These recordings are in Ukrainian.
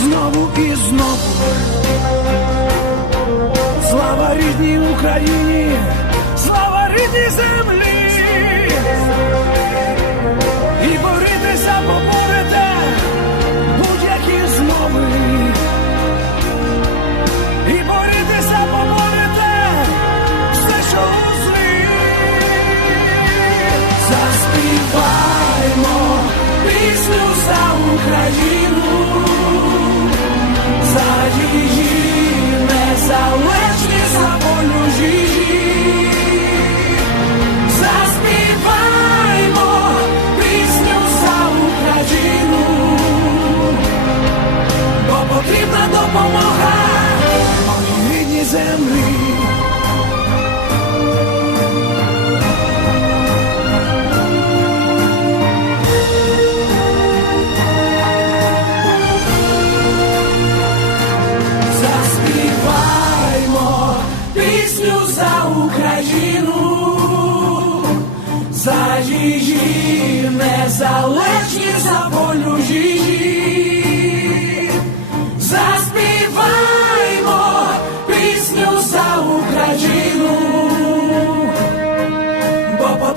Знову і знову. Слава рідній Україні, допомога моїй рідній землі. Заспіваймо пісню за Україну, за її незалежність, за волю.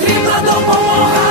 Україну, бо потрібна допомога